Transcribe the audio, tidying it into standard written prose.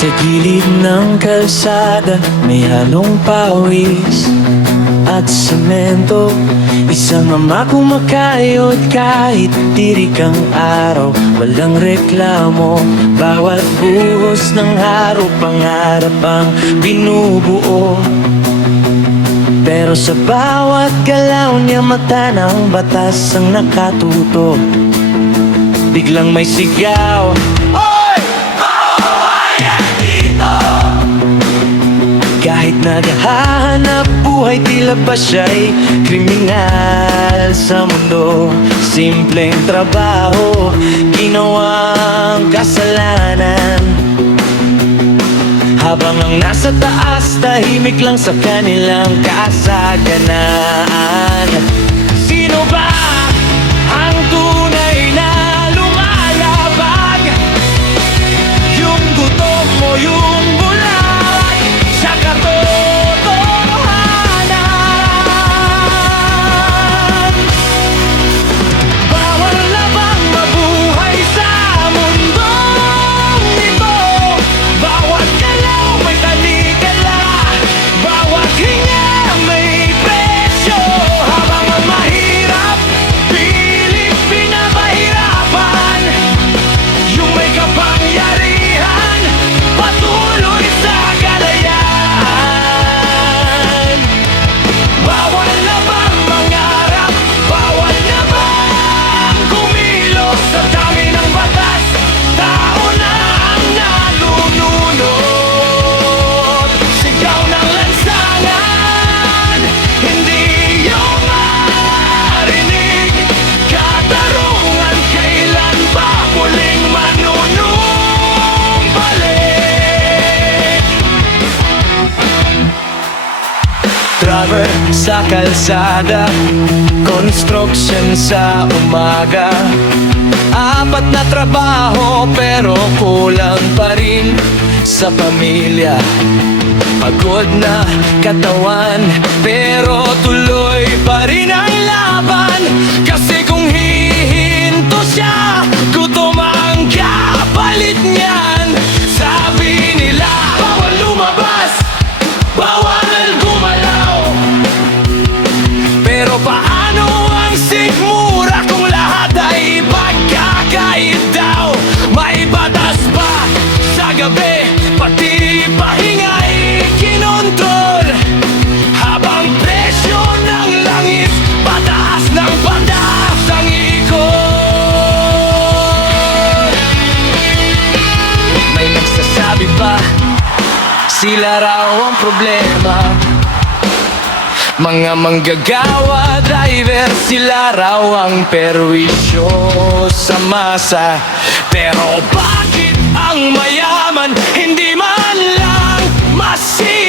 Sa gilid ng kalsada may halong pawis at semento. Isang ama kumakayod kahit tirik ang araw, walang reklamo. Bawat buhos ng araw, pangarap ang binubuo. Pero sa bawat galaw niya, mata ng batas ang nakatuto. Biglang may sigaw, "Hoy! Mamahayan dito!" Kahit naghahanap buhay, tila ba siya'y kriminal sa mundo. Simpleng trabaho, ginawang kasalanan. Habang ang nasa taas, tahimik lang sa kanilang kasaganaan. Sino ba ang tunay na lumalabag? Yung gutom mo, yung bulag sa katotohanan. Bawal na bang mabuhay sa mundong ito? Bawat galaw may talikala, bawat hinga may presyo. Habang ang mahirap, pilit pinapahirapan. Yung may kapangyarihan, patuloy sa kalayaan. Bawal na bang mangarap? Bawal na bang kumilos? Sa dami ng batas, tao na ang nalulunod. Sigaw ng lansangan, hindi yung marinig. Katarungan, kailan ba muling manunumbalik? Driver sa kalsada, construction sa umaga. Apat na trabaho pero kulang pa rin sa pamilya. Pagod na katawan pero tuloy pa rin ang laban. Kasi kung hihinto siya, gutom ang kapalit niyan. Sabi nila, bawal lumabas, bawal gumalaw. Pero paano ang sigmura kung lahat ay pagkakait daw? May batas pa sa gabi, pati pahinga'y kinontrol. Habang presyo ng langis, pataas ng pataas ang ikot. May nagsasabi pa, sila raw ang problema. Mga manggagawa, driver, sila raw ang perwisyo sa masa. Pero bakit ang mayaman hindi man lang masin?